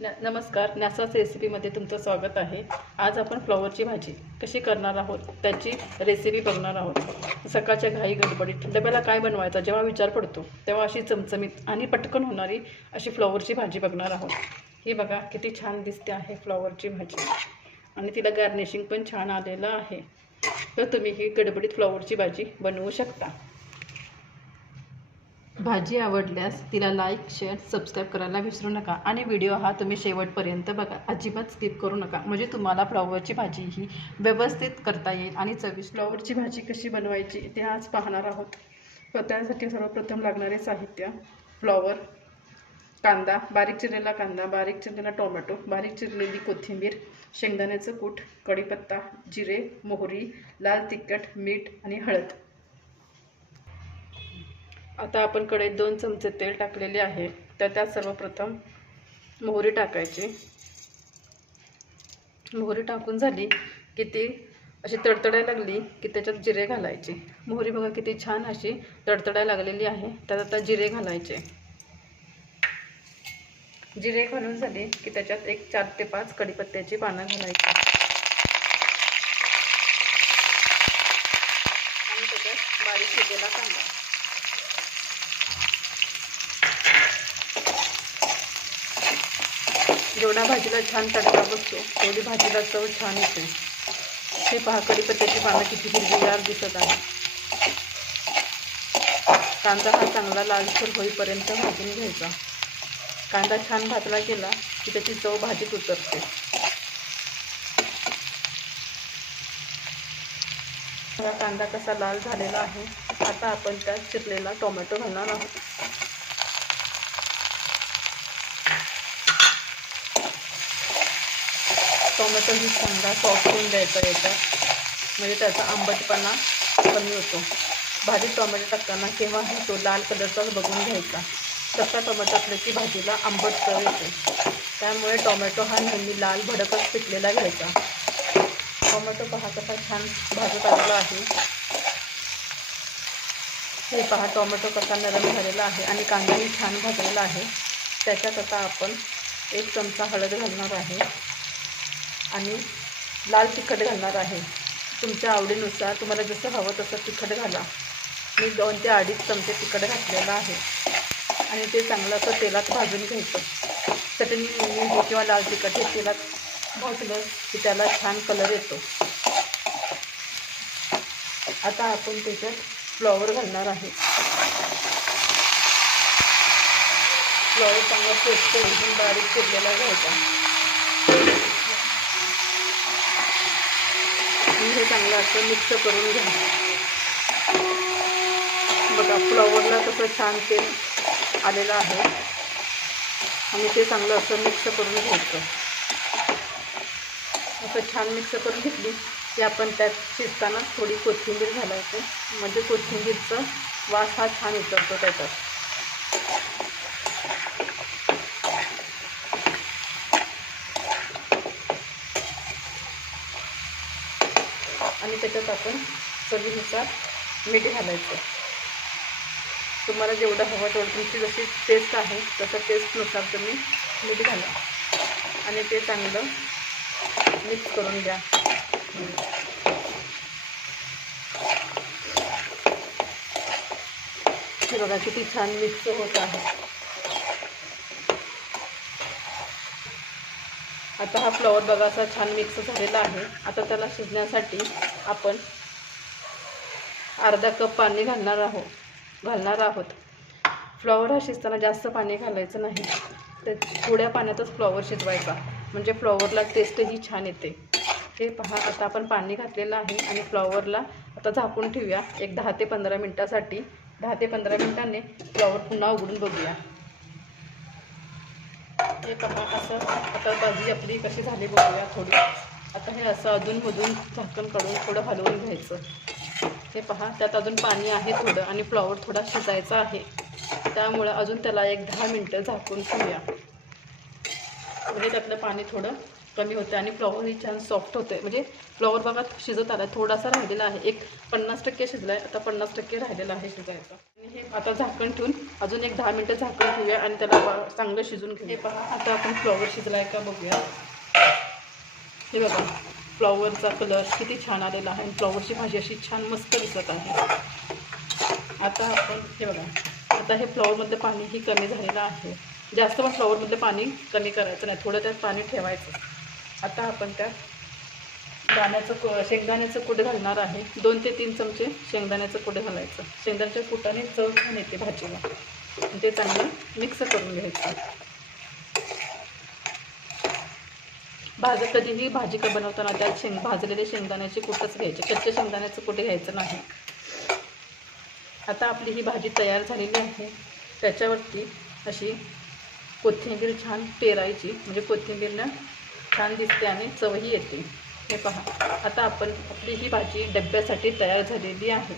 न नमस्कार नॅसाच रेसिपीमध्ये तुमचं स्वागत आहे. आज आपण फ्लॉवरची भाजी कशी करणार आहोत त्याची रेसिपी बघणार आहोत. सकाळच्या घाई गडबडीत डब्याला काय बनवायचा जेव्हा विचार पडतो तेव्हा अशी चमचमीत आणि पटकन होणारी अशी फ्लॉवरची भाजी बघणार आहोत. ही बघा किती छान दिसते आहे फ्लॉवरची भाजी. आणि तिला गार्निशिंग पण छान आलेलं आहे. तर तुम्ही ही गडबडीत फ्लॉवरची भाजी बनवू शकता. भाजी आवडल्यास तिला लाईक शेअर सबस्क्राईब करायला विसरू नका. आणि व्हिडिओ हा तुम्ही शेवटपर्यंत बघा. अजिबात स्किप करू नका. म्हणजे तुम्हाला फ्लॉवरची भाजी ही व्यवस्थित करता येईल. आणि चवीस फ्लॉवरची भाजी कशी बनवायची ते आज पाहणार आहोत. तर त्यासाठी सर्वप्रथम लागणारे साहित्य फ्लॉवर कांदा बारीक चिरलेला कांदा बारीक चिरलेला टोमॅटो बारीक चिरलेली कोथिंबीर शेंगदाण्याचं कूट कढीपत्ता जिरे मोहरी लाल तिखट मीठ आणि हळद. आता आपण कढईत दोन चमचे तेल टाकलेले आहे. तर त्यात सर्वप्रथम मोहरी टाकायची. मोहरी टाकून झाली की ती अशी तडतडायला लागली की त्याच्यात जिरे घालायचे. मोहरी बघा किती छान अशी तडतडायला लागलेली आहे. त्यात आता जिरे घालायचे. जिरे घालून झाले की त्याच्यात एक चार ते पाच कडीपत्त्याची पानं घालायची आणि त्याच्यात बारीक शिजलेला कांदा जेवढा भाजीला छान तडका बसतो तेवढी भाजीला चव छान येते. हे पहा कढीपत्त्याची पानं किती हिरवीगार दिसत आहे कांदा हा चांगला लालसर होईपर्यंत भाजून घ्यायचा. कांदा छान भाजला गेला की त्याची चव भाजीत उतरते. हा कांदा कसा लाल झालेला आहे आता आपण त्यात चिरलेला टोमॅटो घालणार आहोत. टोमॅटो ही चांगला सॉफ्ट होऊन द्यायचा याचा म्हणजे त्याचा आंबटपणा कमी होतो. भाजीत टोमॅटो टाकताना केव्हाही तो लाल कलरचाच बघून घ्यायचा. तसा टोमॅटो असलं की भाजीला आंबट चव येते. त्यामुळे टोमॅटो हा नेहमी लाल भडकच पिकलेला घ्यायचा. टोमॅटो पहा कसा छान भाजत आलेला आहे. हे पहा टोमॅटो कसा नरम झालेला आहे आणि कांदाही छान भाजलेला आहे. त्याच्यात आता आपण एक चमचा हळद घालणार आहे. आणि लाल तिखट घालणार आहे. तुमच्या आवडीनुसार तुम्हाला जसं हवं तसं तिखट घाला. मी दोन ते अडीच चमचे तिखट घातलेलं आहे. आणि ते चांगलं असं तेलात भाजून घ्यायचं. चटणी लिंबू किंवा लाल तिखट हे तेलात भाजलं की त्याला छान कलर येतो. आता आपण त्याच्यात फ्लॉवर घालणार आहे. फ्लॉवर चांगला स्वच्छ एकदम बारीक चिरलेला घ्यायचा आणि हे चांगलं असं मिक्स करून घ्या. बघा फ्लॉवरला कसं छान तेल आलेलं आहे. आणि ते चांगलं असं मिक्स करून घ्यायचं. असं छान मिक्स करून घेतली की आपण त्यात शिजताना थोडी कोथिंबीर घालायची. म्हणजे कोथिंबीरचा वास हा छान उतरतो त्याच्यात. आणि त्याच्यात आपण चवीनुसार मीठ घालायचं. तुम्हाला जेवढं हवं तेवढं तुमची जशी टेस्ट आहे तसं टेस्टनुसार तुम्ही मीठ घाला. आणि ते चांगलं मिक्स करून घ्या. हे बघा किती छान मिक्स होत आहे. आता हा फ्लॉवर बघा असा छान मिक्स झालेला आहे. आता त्याला शिजण्यासाठी आपण अर्धा कप पाणी घालणार आहोत घालणार आहोत. फ्लॉवर हा शिजताना जास्त पाणी घालायचं नाही. तर थोड्या पाण्यातच फ्लॉवर शिजवायचा. म्हणजे फ्लॉवरला टेस्टही छान येते. हे पहा आता आपण पाणी घातलेलं आहे आणि फ्लॉवरला आता झाकून ठेवूया. एक दहा ते पंधरा मिनटासाठी. दहा ते पंधरा मिनटांनी फ्लॉवर पुन्हा उघडून बघूया. हे पहा असं आता भाजी आपली कशी झाली बघूया थोडी. आता हे असं अधूनमधून झाकण काढून थोडं हलवून घ्यायचं. हे पहा त्यात अजून पाणी आहे थोडं आणि फ्लॉवर थोडा शिजायचा आहे. त्यामुळं अजून त्याला एक दहा मिनटं झाकून ठेवूया. म्हणजे त्यातलं पाणी थोडं कमी होते आणि फ्लॉवरही छान सॉफ्ट होते. म्हणजे फ्लॉवर बघा शिजत आला थोडासा राहिलेला आहे. एक पन्नास टक्के शिजला आहे आता पन्नास टक्के राहिलेला आहे शिजायचा. आणि हे आता झाकण ठेवून अजून एक दहा मिनटं झाकण ठेवूया आणि त्याला चांगलं शिजून घेऊ हे पहा आता आपण फ्लॉवर शिजला आहे का बघूया. हे बघा फ्लॉवरचा कलर किती छान आलेला आहे. आणि फ्लॉवरची भाजी अशी छान मस्त दिसत आहे. आता आपण हे बघा आता हे फ्लॉवरमधलं पाणीही कमी झालेलं आहे. जास्त पण फ्लॉवरमधलं पाणी कमी करायचं नाही. थोडं त्यात पाणी ठेवायचं. आता आपण त्यात दाण्याचं कु शेंगदाण्याचं कूट घालणार आहे. दोन ते तीन चमचे शेंगदाण्याचं कूट घालायचं. शेंगदाण्याच्या कुटाने चव छान येते भाजीला. ते चांगलं मिक्स करून घ्यायचं. भाज कधीही भाजी का बनवताना त्यात शेंग भाजलेले शेंगदाण्याचे कुटच घ्यायचे. कच्चे शेंगदाण्याचं कुठे घ्यायचं नाही. आता आपली ही भाजी तयार झालेली आहे. त्याच्यावरती अशी कोथिंबीर छान पेरायची. म्हणजे कोथिंबीरनं छान दिसते आणि चवही येते. हे पहा. आता आपण आपली ही भाजी डब्यासाठी तयार झालेली आहे.